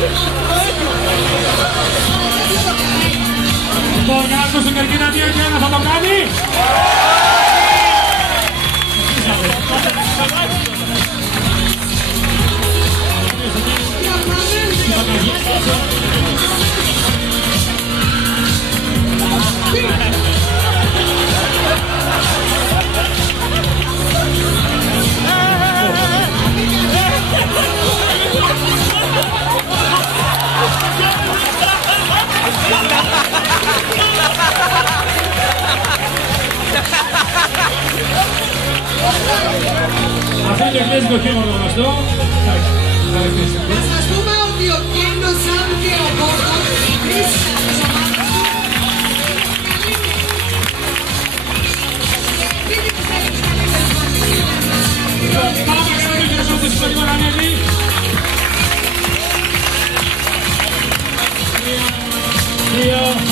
Το Γιάννος στην Κερκίνα 2-1 θα το κάνει. Αυτό είναι το εκκλέζικο χιούμορ το γνωστό. Να σας πούμε ότι ο Κέντος σαν και ο Μπόρτος βρίσκεται της ομάδας του. Πάμε για να μην χρειαζόμαστε στο λίγο να ανέβει. Δύο.